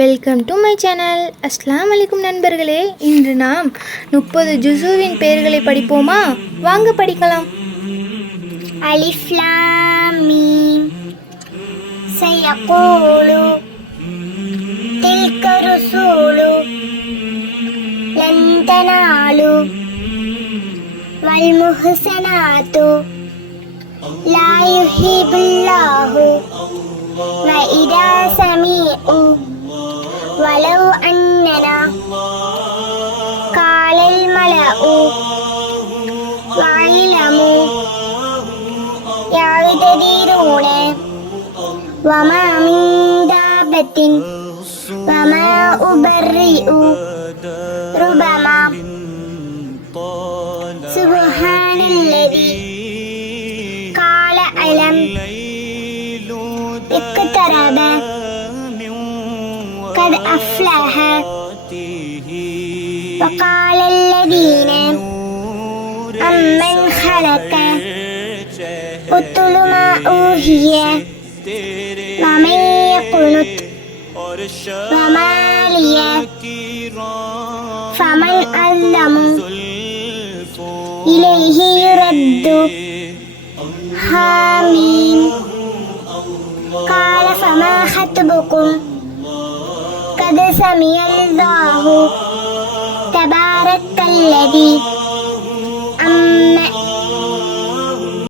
Welcome to my channel. அஸ்ஸலாமு அலைக்கும் நண்பர்களே. இன்று நாம் 30 ஜுஸுவின் பெயர்களை படிப்போமா? வாங்க படிக்கலாம். அலிஃப் லாம் மீம். சயகூலு தில்க ருசூலு லன் தனாலு வல் முஹ்ஸனாத்து லா யுஹிப்புல்லாஹு வ இதா சமீஉ வலவ் அன்னனா காலல் மலஉ வஇலமு يعتذرون وما من دابة وما أبرئ ربما سبحان الذي قال ألم اقترب قد أفلح وقال الذين أمن خلق اتل ما أوحي ومن يقنت وما لي فمن أظلم إليه يرد حميم قال فما خطبكم قد سمع الله تبارك الذي